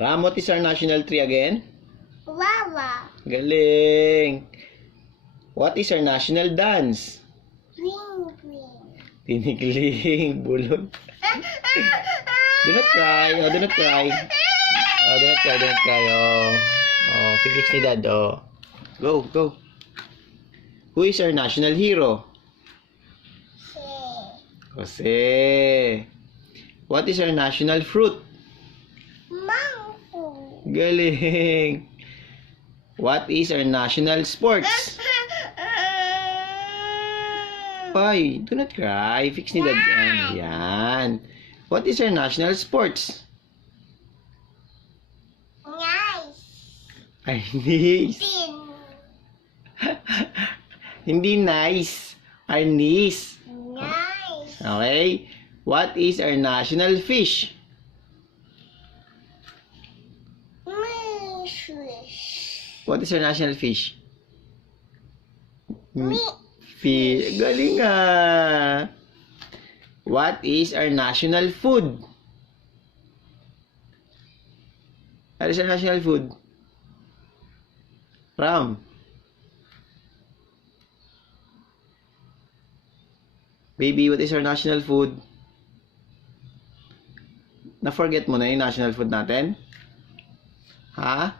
Ram, what is our national tree again? Wawa. Galing. What is our national dance? Green, green. Tinigling, bulol. Do not cry. Oh, do not cry. Oh, do not cry, do not cry. Oh. Oh, fix ni dad. Oh. Go, go. Who is our national hero? Jose. What is our national fruit? Mango. Galing. What is our national sports? Ay, do not cry. Fix ni dad yan. Yan. What is our national sports? Nice. Ay, nice. Pin. Hindi nice. Arnis. Nice. Okay? What is our national fish? Fish. What is our national fish? Me. Fish. Galing ah. What is our national food? What is our national food? Ram. Baby, what is our national food? Na-forget mo na yung national food natin? Ha?